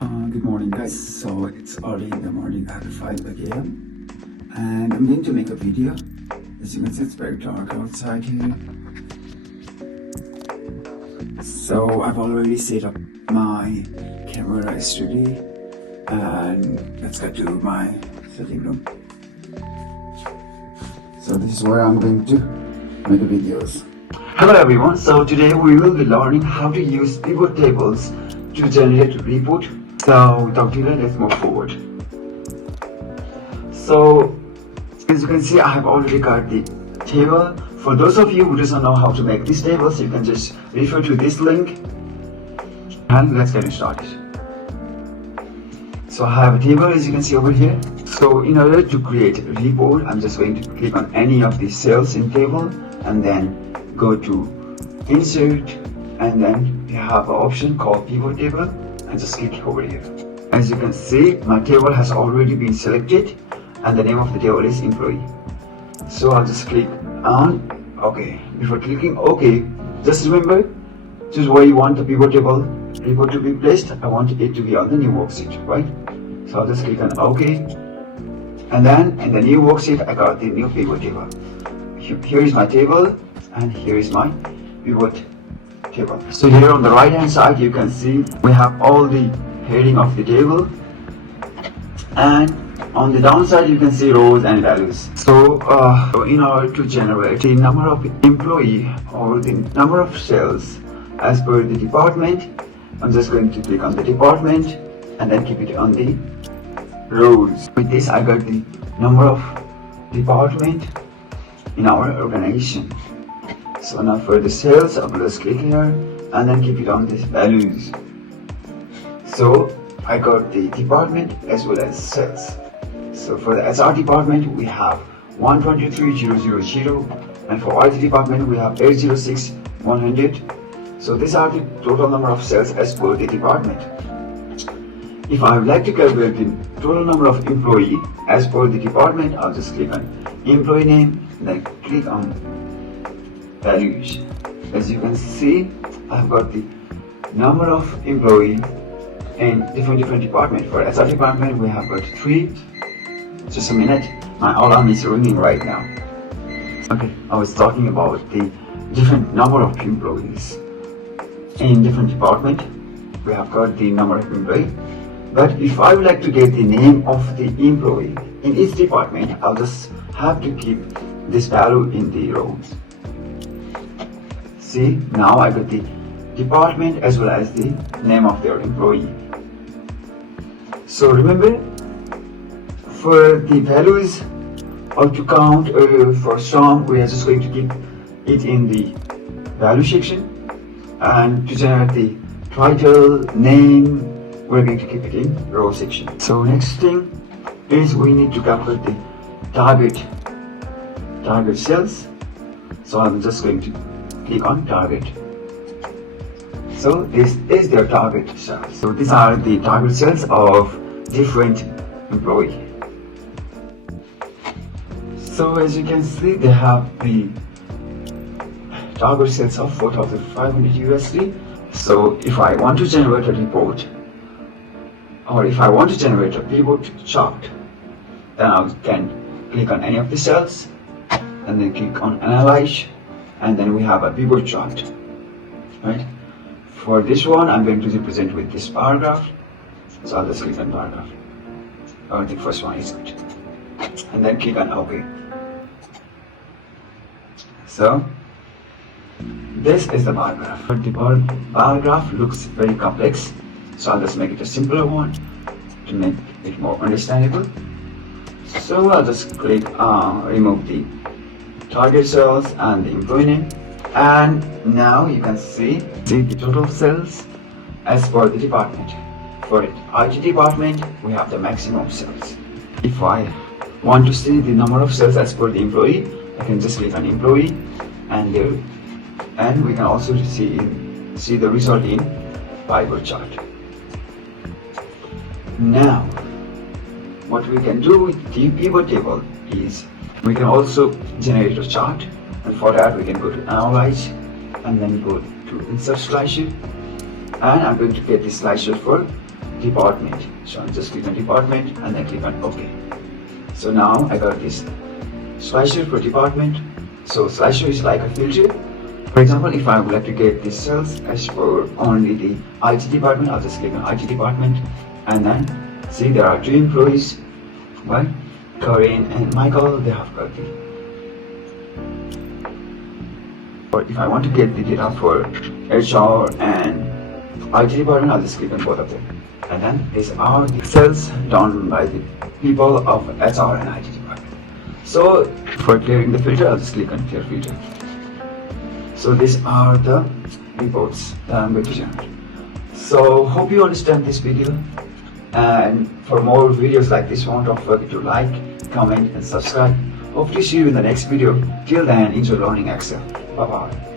Good morning, guys. So it's early in the morning at 5 a.m. and I'm going to make a video. As you can see, it's very dark outside here. So I've already set up my camera studio and let's go to my setting room. So this is where I'm going to make the videos. Hello everyone. So today we will be learning how to use pivot tables to generate a report. So without delay, let's move forward. So as you can see, I have already got the table. For those of you who doesn't know how to make these tables, you can just refer to this link and let's get started. So I have a table, as you can see over here. So in order to create a report, I'm just going to click on any of the cells in table and then go to insert, and then you have an option called pivot table and just click over here. As you can see, my table has already been selected and the name of the table is employee. So I'll just click on OK. Before clicking OK, just remember, choose where you want the pivot table report to be placed. I want it to be on the new worksheet, right? So I'll just click on OK, and then in the new worksheet I got the new pivot table. Here is my table and here is my pivot table. So here on the right hand side you can see we have all the heading of the table, and on the downside you can see rows and values. So in order to generate the number of employee or the number of cells as per the department, I'm just going to click on the department and then keep it on the rows. With this I got the number of department in our organization. So now for the cells, I will just click here and then keep it on the values. So I got the department as well as cells. So for the SR department we have 123,000, and for IT department we have 806,100. So these are the total number of cells as per the department. If I would like to calculate the total number of employee as per the department, I'll just click on employee name and then click on values. As you can see, I've got the number of employee in different departments. For SR department we have got 3. Just a minute, my alarm is ringing right now. Okay, I was talking about the different number of employees in different department. We have got the number of employees, but if I would like to get the name of the employee in each department, I'll just have to keep this value in the rows. See, now I got the department as well as the name of their employee. So remember, for the values or to count for sum, we are just going to keep it in the value section, and to generate the title, name, we're going to keep it in row section. So next thing is we need to calculate the target cells. So I'm just going to click on target. So this is their target cells. So these are the target cells of different employee. So as you can see, they have the target cells of 4,500 USD. So if I want to generate a report, or if I want to generate a pivot chart, then I can click on any of the cells and then click on analyze, and then we have a pivot chart, right? For this one I'm going to represent with this paragraph, so I'll just click on paragraph, or the first one is good, and then click on OK. So this is the paragraph. But the paragraph looks very complex, so I'll just make it a simpler one to make it more understandable. So I'll just click remove the target cells and the employee name, and now you can see the total cells as per the department. For IT department we have the maximum cells. If I want to see the number of cells as per the employee, I can just click on employee, and we can also see the result in pivot chart. Now what we can do with the pivot table is we can also generate a chart, and for that we can go to analyze and then go to insert slideshow, and I'm going to get the slideshow for department. So I'll just click on department and then click on OK. So now I got this slicer for department. So slicer is like a filter. For example, if I would like to get these cells as for only the IT department, I'll just click on IT department and then see there are 2 employees, right? Corinne and Michael, they have got the. Or if I want to get the data for HR and IT department, I'll just click on both of them. And then these are the cells done by the people of HR and IT department. So for clearing the filter, I'll just click on clear filter. So these are the reports that I'm going to generate. So hope you understand this video, and for more videos like this one, don't forget to like, comment and subscribe. Hope to see you in the next video. Till then, enjoy learning Excel. Bye bye.